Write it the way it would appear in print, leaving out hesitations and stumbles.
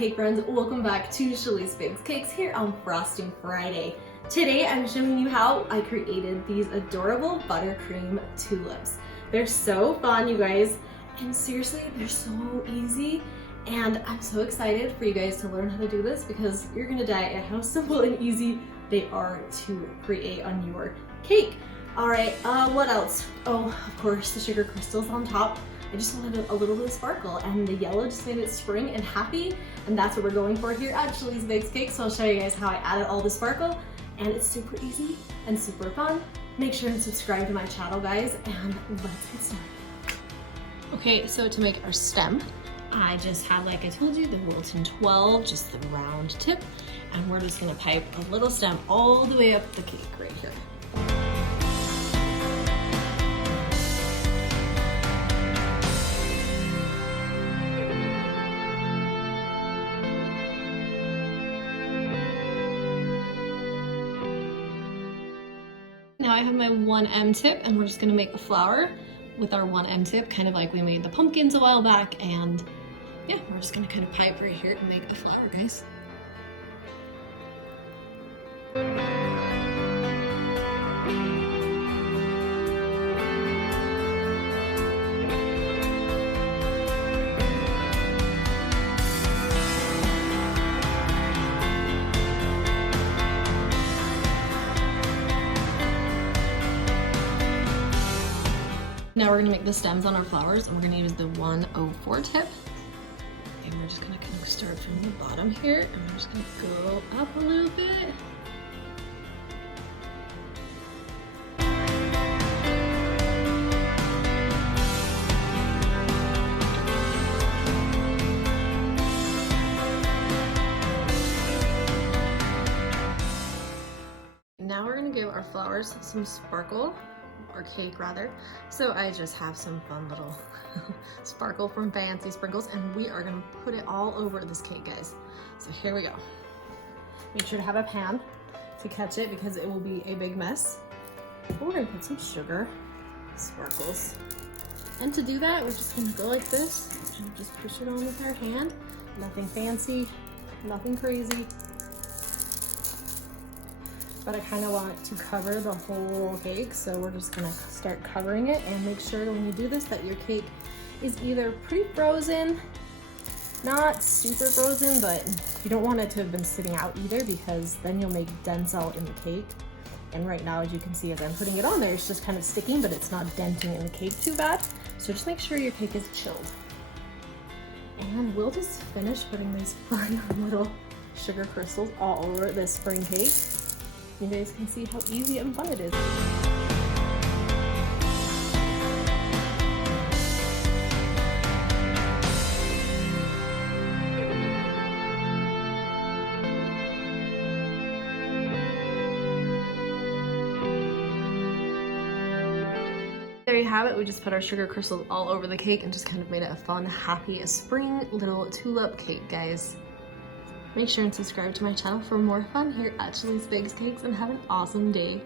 cake friends, welcome back to Shelley's Baked Cakes here on Frosting Friday. Today I'm showing you how I created these adorable buttercream tulips. They're so fun, you guys, and seriously, they're so easy. And I'm so excited for you guys to learn how to do this because you're gonna die at how simple and easy they are to create on your cake. All right, what else? Oh, of course, the sugar crystals on top. I just wanted a little bit of sparkle, and the yellow just made it spring and happy, and that's what we're going for here at Shelley's Baked Cakes. So I'll show you guys how I added all the sparkle, and it's super easy and super fun. Make sure and subscribe to my channel, guys, and let's get started. Okay, so to make our stem, I just have, like I told you, the Wilton 12, just the round tip, and we're just gonna pipe a little stem all the way up the cake right here. Now I have my 1M tip, and we're just gonna make a flower with our 1M tip, kind of like we made the pumpkins a while back, and yeah, we're just gonna kind of pipe right here and make a flower, guys. Now we're gonna make the stems on our flowers, and we're gonna use the 104 tip. And we're just gonna kind of start from the bottom here, and we're just gonna go up a little bit. Now we're gonna give our flowers some sparkle, or cake rather. So I just have some fun little sparkle from Fancy Sprinkles, and we are gonna put it all over this cake, guys. So here we go. Make sure to have a pan to catch it because it will be a big mess. We're gonna put some sugar, sparkles. And to do that, we're just gonna go like this and just push it on with our hand. Nothing fancy, nothing crazy. But I kind of want to cover the whole cake, so we're just gonna start covering it, and make sure when you do this that your cake is either pre-frozen, not super frozen, but you don't want it to have been sitting out either, because then you'll make dents out in the cake. And right now, as you can see, as I'm putting it on there, it's just kind of sticking, but it's not denting in the cake too bad. So just make sure your cake is chilled. And we'll just finish putting these fun little sugar crystals all over this spring cake. You guys can see how easy and fun it is. There you have it. We just put our sugar crystals all over the cake and just kind of made it a fun, happy, spring little tulip cake, guys. Make sure and subscribe to my channel for more fun here at Shelley's Baked Cakes, and have an awesome day.